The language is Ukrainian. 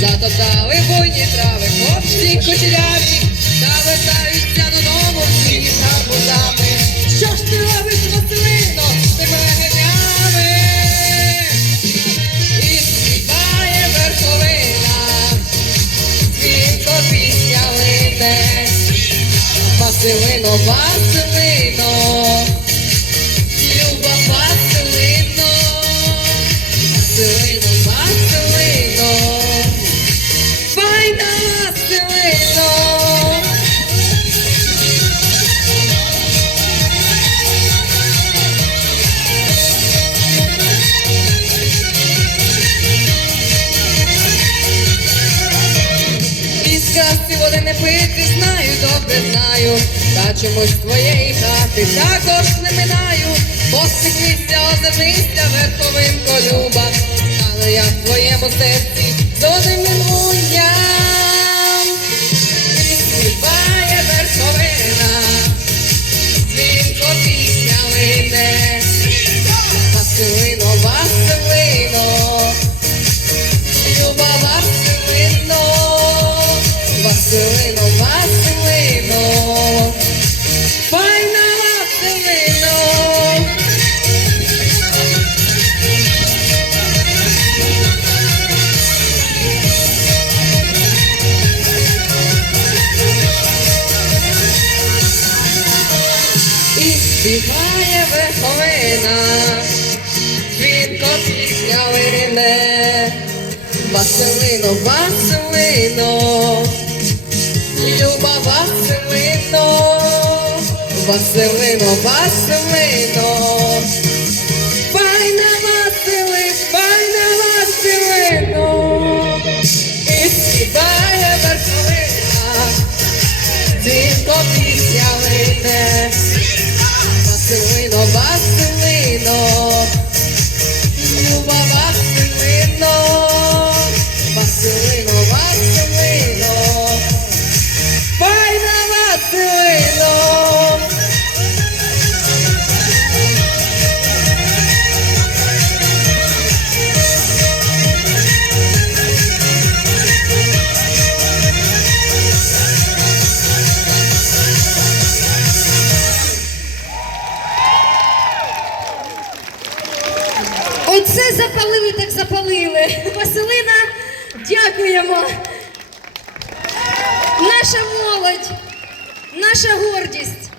Затоптали буйні трави, хлопці кучеряві, та вертаються додому всі гарбузами. Що ж ти робиш, Василино, з тими генями? І співає верховина, дзвінко пісня лине. Василино, Василино, Люба Василино, Василино, Василино, води не пити, знаю, добре знаю, та чомусь твоєї хати також не минаю. Посміхнися, озирнися, верховинко люба, але я в твоєму серці зодиміруя. І співає верховина, дзвінко пісня лине, Василино, Василино. Люба співає верховина, Світко пісня лине, Василино, Василино, Люба Василино, Василино, Василино, Василино, Василино, Люба Василино, Оце запалили, так запалили. Василина, дякуємо. Наша молодь, наша гордість.